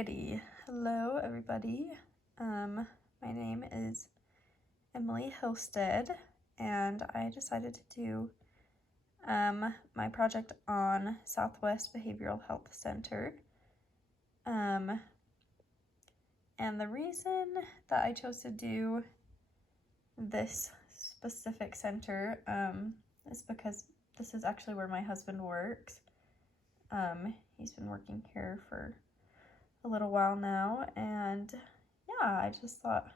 Alrighty, hello everybody. My name is Emily Hillstead, and I decided to do my project on Southwest Behavioral Health Center. And the reason that I chose to do this specific center is because this is actually where my husband works. He's been working here for a little while now, and yeah, I just thought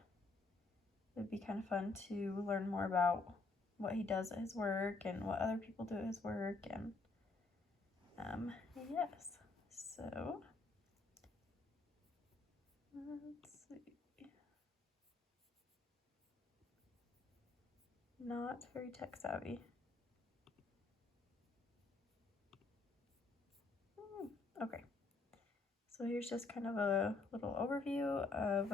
it would be kind of fun to learn more about what he does at his work and what other people do at his work, and yes, so let's see. Not very tech savvy. Okay, so here's just kind of a little overview of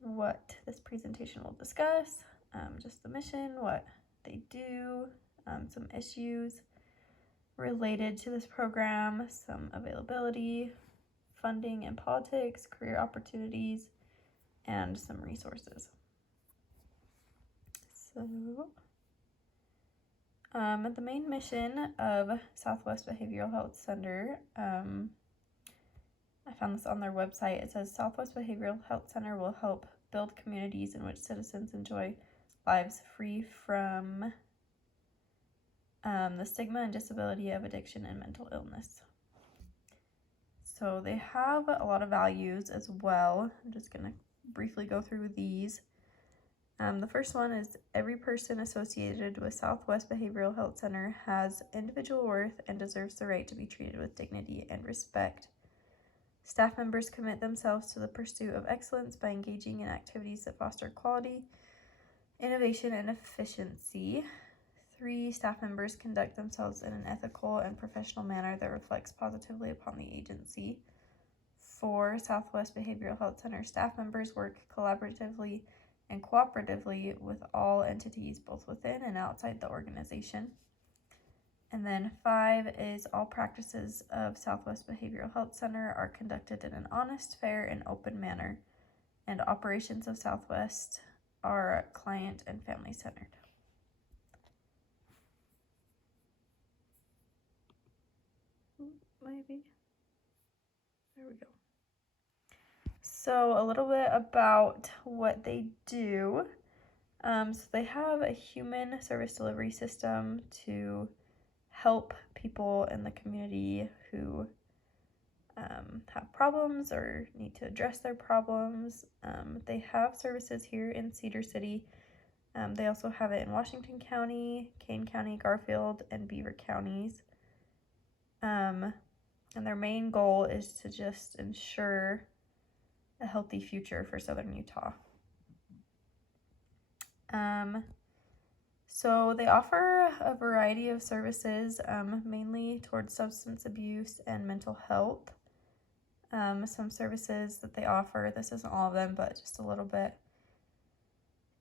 what this presentation will discuss, just the mission, what they do, some issues related to this program, some availability, funding and politics, career opportunities, and some resources. So, the main mission of Southwest Behavioral Health Center, I found this on their website. It says Southwest Behavioral Health Center will help build communities in which citizens enjoy lives free from the stigma and disability of addiction and mental illness. So they have a lot of values as well. I'm just going to briefly go through these. The first one is every person associated with Southwest Behavioral Health Center has individual worth and deserves the right to be treated with dignity and respect. Staff members commit themselves to the pursuit of excellence by engaging in activities that foster quality, innovation, and efficiency. 3, staff members conduct themselves in an ethical and professional manner that reflects positively upon the agency. 4, Southwest Behavioral Health Center staff members work collaboratively and cooperatively with all entities both within and outside the organization. And then 5 is all practices of Southwest Behavioral Health Center are conducted in an honest, fair, and open manner, and operations of Southwest are client and family centered. Maybe. There we go. So a little bit about what they do. So they have a human service delivery system to help people in the community who have problems or need to address their problems. They have services here in Cedar City. They also have it in Washington County, Kane County, Garfield, and Beaver counties. And their main goal is to just ensure a healthy future for Southern Utah. So they offer a variety of services, mainly towards substance abuse and mental health. Some services that they offer, this isn't all of them, but just a little bit,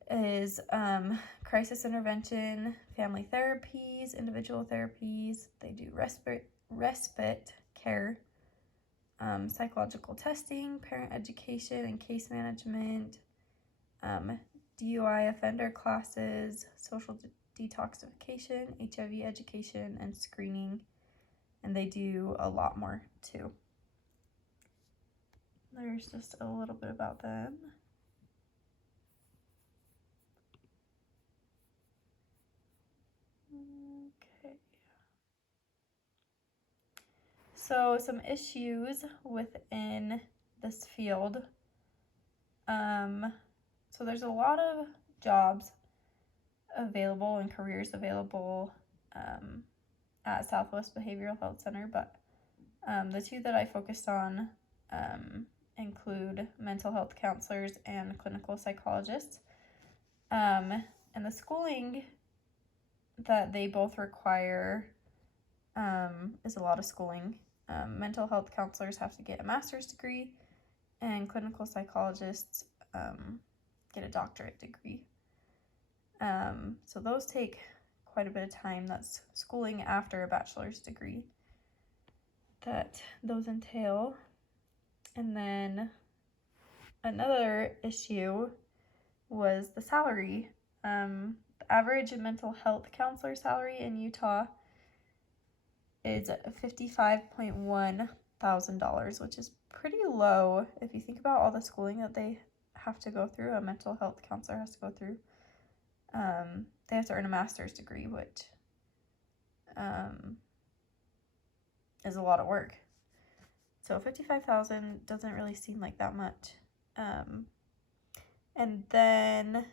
is crisis intervention, family therapies, individual therapies. They do respite care, psychological testing, parent education and case management, DUI offender classes, social detoxification, HIV education, and screening, and they do a lot more too. There's just a little bit about them. Okay. So some issues within this field. So there's a lot of jobs available and careers available at Southwest Behavioral Health Center, but the 2 that I focused on include mental health counselors and clinical psychologists. And the schooling that they both require is a lot of schooling. Mental health counselors have to get a master's degree, and clinical psychologists get a doctorate degree. So those take quite a bit of time. That's schooling after a bachelor's degree that those entail. And then another issue was the salary. The average mental health counselor salary in Utah is $55,100, which is pretty low if you think about all the schooling that they have to go through. A mental health counselor has to go through. They have to earn a master's degree, which is a lot of work. So $55,000 doesn't really seem like that much. And then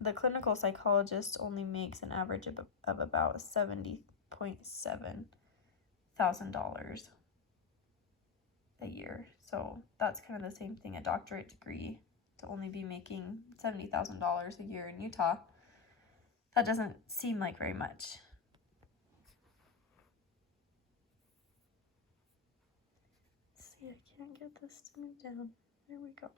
the clinical psychologist only makes an average of about $70,700 a year. So that's kind of the same thing, a doctorate degree to only be making $70,000 a year in Utah. That doesn't seem like very much. Let's see, I can't get this to move down. There we go.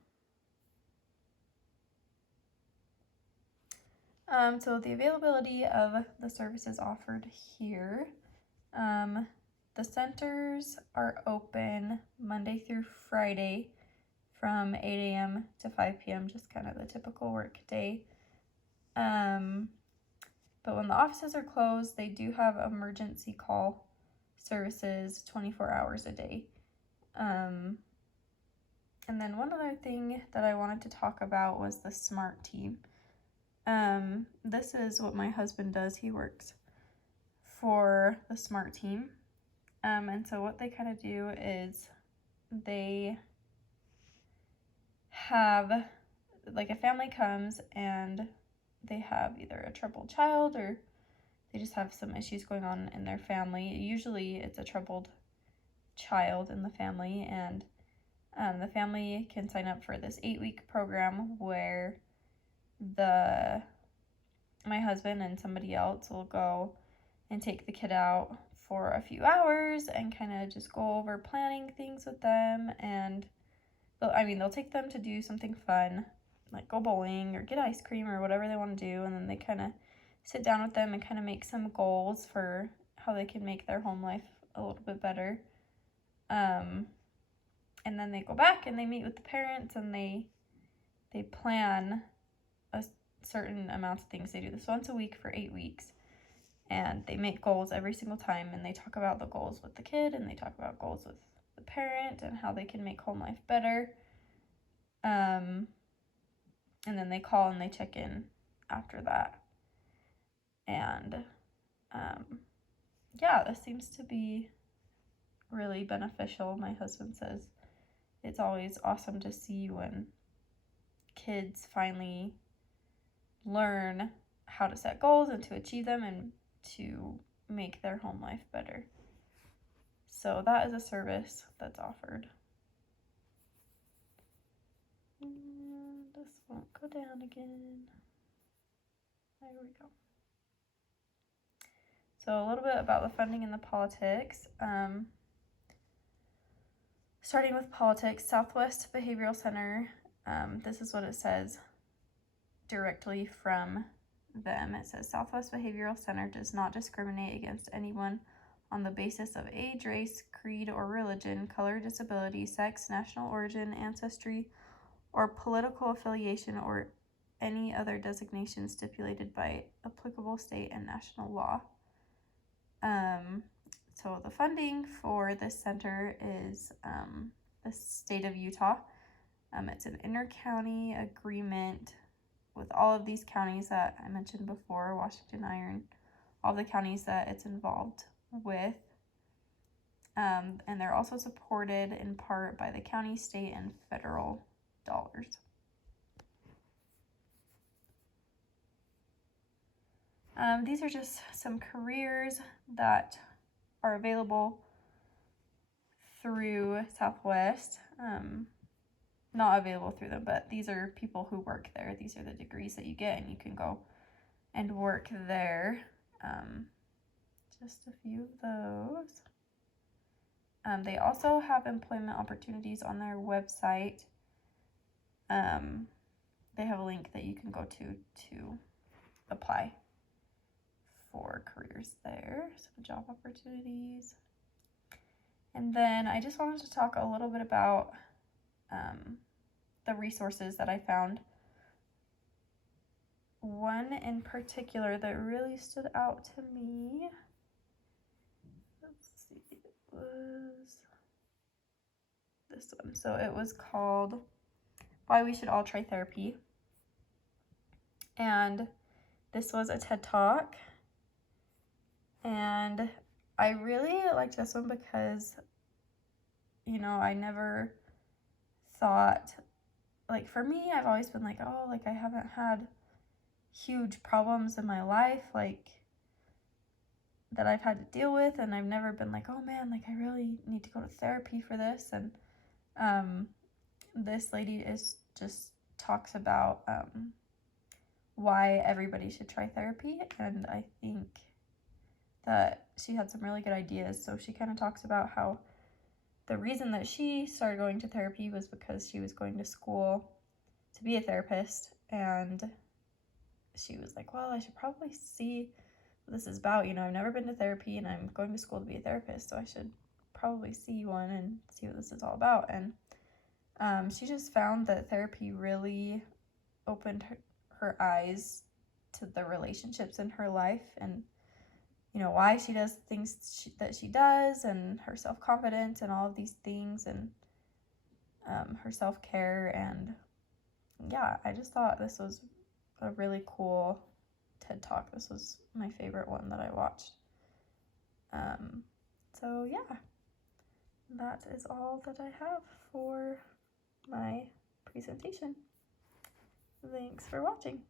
So the availability of the services offered here. The centers are open Monday through Friday from 8 a.m. to 5 p.m., just kind of the typical work day. But when the offices are closed, they do have emergency call services 24 hours a day. And then one other thing that I wanted to talk about was the SMART team. This is what my husband does. He works for the SMART team. And so what they kind of do is they have, like, a family comes and they have either a troubled child or they just have some issues going on in their family. Usually it's a troubled child in the family, and the family can sign up for this 8-week program where my husband and somebody else will go and take the kid out for a few hours and kind of just go over planning things with them. And they'll take them to do something fun, like go bowling or get ice cream or whatever they want to do, and then they kind of sit down with them and kind of make some goals for how they can make their home life a little bit better. And then they go back and they meet with the parents and they plan a certain amount of things. They do this once a week for 8 weeks, and they make goals every single time, and they talk about the goals with the kid and they talk about goals with the parent and how they can make home life better. And then they call and they check in after that. And this seems to be really beneficial. My husband says it's always awesome to see when kids finally learn how to set goals and to achieve them and to make their home life better. So that is a service that's offered. And this won't go down again. There we go. So a little bit about the funding and the politics. Starting with politics, Southwest Behavioral Center, this is what it says directly from them. It says, Southwest Behavioral Center does not discriminate against anyone on the basis of age, race, creed, or religion, color, disability, sex, national origin, ancestry, or political affiliation, or any other designation stipulated by applicable state and national law. So the funding for this center is the state of Utah. It's an inter-county agreement with all of these counties that I mentioned before, Washington Iron, all the counties that it's involved with. And they're also supported in part by the county, state, and federal dollars. These are just some careers that are available through Southwest. Not available through them, but these are people who work there. These are the degrees that you get, and you can go and work there. Just a few of those. They also have employment opportunities on their website. They have a link that you can go to apply for careers there, some job opportunities. And then I just wanted to talk a little bit about the resources that I found. One in particular that really stood out to me, let's see, it was this one. So it was called Why We Should All Try Therapy. And this was a TED Talk. And I really liked this one because, you know, I never thought, like, for me, I've always been like, oh, like, I haven't had huge problems in my life, like, that I've had to deal with, and I've never been like, oh man, like, I really need to go to therapy for this. And this lady just talks about why everybody should try therapy, and I think that she had some really good ideas. So she kind of talks about how the reason that she started going to therapy was because she was going to school to be a therapist, and she was like, well, I should probably see what this is about. You know, I've never been to therapy, and I'm going to school to be a therapist, so I should probably see one and see what this is all about. And she just found that therapy really opened her eyes to the relationships in her life, and, you know, why she does things that she does, and her self-confidence and all of these things, and her self-care. And yeah, I just thought this was a really cool TED Talk. This was my favorite one that I watched. So yeah, that is all that I have for my presentation. Thanks for watching.